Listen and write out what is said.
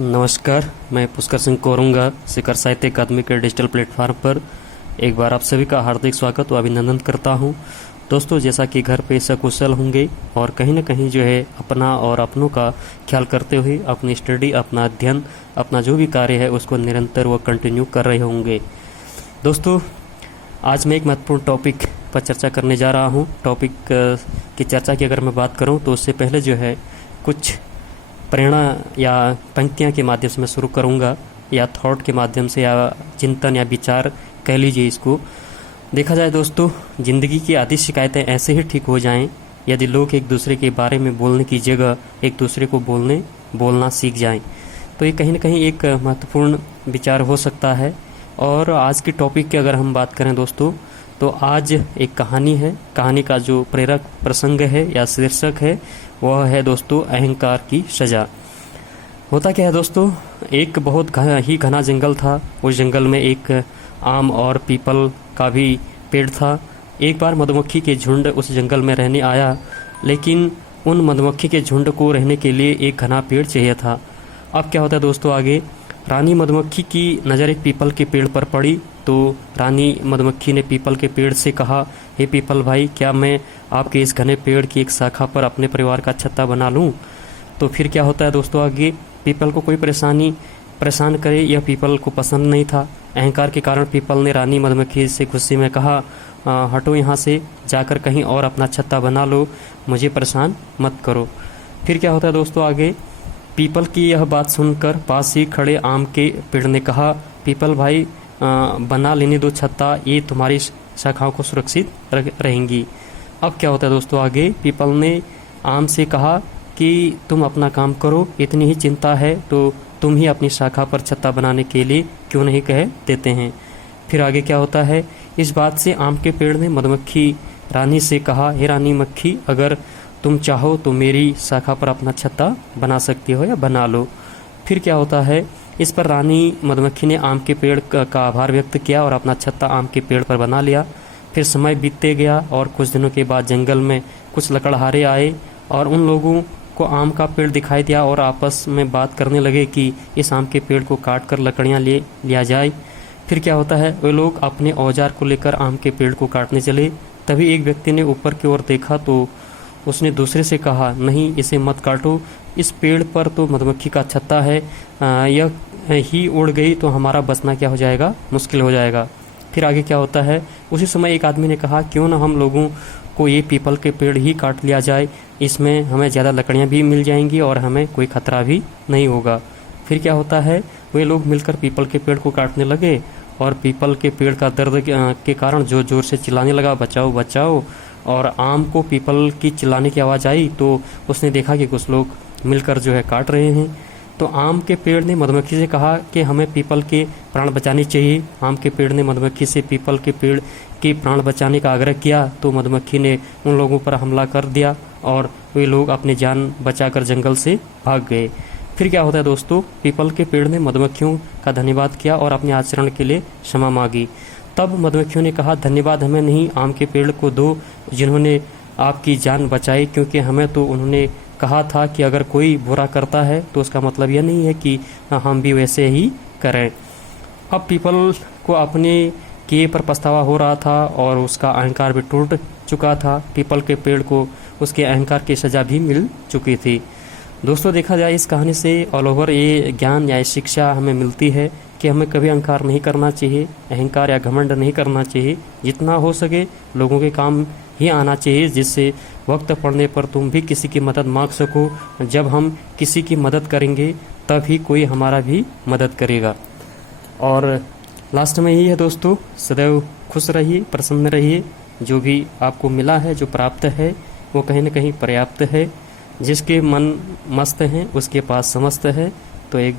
नमस्कार, मैं पुष्कर सिंह कोरूंगा शिखर साहित्य अकादमी के डिजिटल प्लेटफॉर्म पर एक बार आप सभी का हार्दिक स्वागत व अभिनंदन करता हूं। दोस्तों, जैसा कि घर पे सकुशल होंगे और कहीं न कहीं जो है अपना और अपनों का ख्याल करते हुए अपनी स्टडी, अपना अध्ययन, अपना जो भी कार्य है उसको निरंतर व कंटिन्यू कर रहे होंगे। दोस्तों, आज मैं एक महत्वपूर्ण टॉपिक पर चर्चा करने जा रहा हूँ। टॉपिक की चर्चा की अगर मैं बात करूँ तो उससे पहले जो है कुछ प्रेरणा या पंक्तियाँ के माध्यम से मैं शुरू करूँगा, या थॉट के माध्यम से, या चिंतन या विचार कह लीजिए इसको। देखा जाए दोस्तों, ज़िंदगी की आधी शिकायतें ऐसे ही ठीक हो जाएं यदि लोग एक दूसरे के बारे में बोलने की जगह एक दूसरे को बोलना सीख जाएं। तो ये कहीं ना कहीं एक महत्वपूर्ण विचार हो सकता है। और आज की टॉपिक की अगर हम बात करें दोस्तों, तो आज एक कहानी है। कहानी का जो प्रेरक प्रसंग है या शीर्षक है वह है दोस्तों अहंकार की सज़ा। होता क्या है दोस्तों, एक बहुत ही घना जंगल था। उस जंगल में एक आम और पीपल का भी पेड़ था। एक बार मधुमक्खी के झुंड उस जंगल में रहने आया, लेकिन उन मधुमक्खी के झुंड को रहने के लिए एक घना पेड़ चाहिए था। अब क्या होता है दोस्तों, आगे रानी मधुमक्खी की नज़र एक पीपल के पेड़ पर पड़ी। तो रानी मधुमक्खी ने पीपल के पेड़ से कहा, हे पीपल भाई, क्या मैं आपके इस घने पेड़ की एक शाखा पर अपने परिवार का छत्ता बना लूं? तो फिर क्या होता है दोस्तों, आगे पीपल को कोई परेशान करे यह पीपल को पसंद नहीं था। अहंकार के कारण पीपल ने रानी मधुमक्खी से गुस्से में कहा, हटो यहाँ से, जाकर कहीं और अपना छत्ता बना लो, मुझे परेशान मत करो। फिर क्या होता है दोस्तों, आगे पीपल की यह बात सुनकर पास ही खड़े आम के पेड़ ने कहा, पीपल भाई, बना लेने दो छत्ता, ये तुम्हारी शाखाओं को सुरक्षित रहेंगी। अब क्या होता है दोस्तों, आगे पीपल ने आम से कहा कि तुम अपना काम करो, इतनी ही चिंता है तो तुम ही अपनी शाखा पर छत्ता बनाने के लिए क्यों नहीं कह देते हैं। फिर आगे क्या होता है, इस बात से आम के पेड़ ने मधुमक्खी रानी से कहा, हे रानी मक्खी, अगर तुम चाहो तो मेरी शाखा पर अपना छत्ता बना सकती हो या बना लो। फिर क्या होता है, इस पर रानी मधुमक्खी ने आम के पेड़ का आभार व्यक्त किया और अपना छत्ता आम के पेड़ पर बना लिया। फिर समय बीतते गया और कुछ दिनों के बाद जंगल में कुछ लकड़हारे आए और उन लोगों को आम का पेड़ दिखाई दिया और आपस में बात करने लगे कि इस आम के पेड़ को काट कर लकड़ियाँ लिया जाए। फिर क्या होता है, वे लोग अपने औजार को लेकर आम के पेड़ को काटने चले। तभी एक व्यक्ति ने ऊपर की ओर देखा तो उसने दूसरे से कहा, नहीं, इसे मत काटो, इस पेड़ पर तो मधुमक्खी का छत्ता है, यह ही उड़ गई तो हमारा बचना क्या हो जाएगा, मुश्किल हो जाएगा। फिर आगे क्या होता है, उसी समय एक आदमी ने कहा, क्यों ना हम लोगों को ये पीपल के पेड़ ही काट लिया जाए, इसमें हमें ज़्यादा लकड़ियाँ भी मिल जाएंगी और हमें कोई खतरा भी नहीं होगा। फिर क्या होता है, वे लोग मिलकर पीपल के पेड़ को काटने लगे और पीपल के पेड़ का दर्द के कारण जोर जोर से चिल्लाने लगा, बचाओ बचाओ। और आम को पीपल की चिल्लाने की आवाज़ आई तो उसने देखा कि कुछ लोग मिलकर जो है काट रहे हैं। तो आम के पेड़ ने मधुमक्खी से कहा कि हमें पीपल के प्राण बचाने चाहिए। आम के पेड़ ने मधुमक्खी से पीपल के पेड़ के प्राण बचाने का आग्रह किया तो मधुमक्खी ने उन लोगों पर हमला कर दिया और वे लोग अपनी जान बचाकर जंगल से भाग गए। फिर क्या होता है दोस्तों, पीपल के पेड़ ने मधुमक्खियों का धन्यवाद किया और अपने आचरण के लिए क्षमा मांगी। तब मधुमक्खियों ने कहा, धन्यवाद हमें नहीं, आम के पेड़ को दो जिन्होंने आपकी जान बचाई, क्योंकि हमें तो उन्होंने कहा था कि अगर कोई बुरा करता है तो उसका मतलब यह नहीं है कि हम भी वैसे ही करें। अब पीपल को अपने किए पर पछतावा हो रहा था और उसका अहंकार भी टूट चुका था। पीपल के पेड़ को उसके अहंकार की सज़ा भी मिल चुकी थी। दोस्तों, देखा जाए इस कहानी से ऑल ओवर ये ज्ञान या शिक्षा हमें मिलती है कि हमें कभी अहंकार नहीं करना चाहिए, अहंकार या घमंड नहीं करना चाहिए। जितना हो सके लोगों के काम ही आना चाहिए, जिससे वक्त पड़ने पर तुम भी किसी की मदद मांग सको। जब हम किसी की मदद करेंगे तभी कोई हमारा भी मदद करेगा। और लास्ट में यही है दोस्तों, सदैव खुश रहिए, प्रसन्न रहिए। जो भी आपको मिला है, जो प्राप्त है, वो कहीं न कहीं पर्याप्त है। जिसके मन मस्त हैं उसके पास समस्त है। तो एक